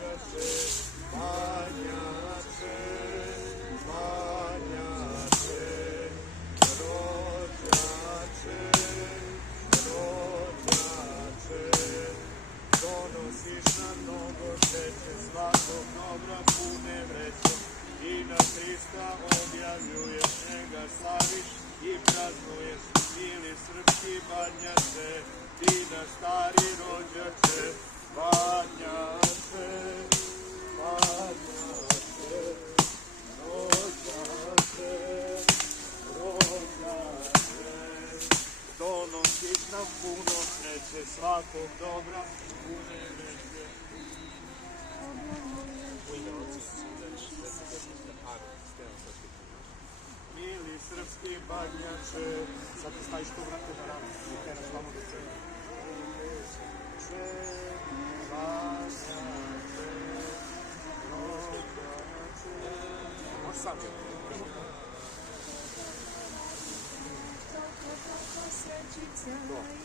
rođače, banjače, banjače, rođače, rođače, donosiš nam mnogo sreće, svakog dobra pune vreće, i na Hrista objavljuješ, njega slaviš i praznuješ, mili srpski banjače, ti naš stari rođače, banjače, banjače, rođače, rođače, donosiš nam puno sreće, svakog dobra pune vreće. Mili srpski banjače, sad ti staviš to vrate na ranu i kreneš vamo do cene. Banjače, rođače, možeš sam je. To.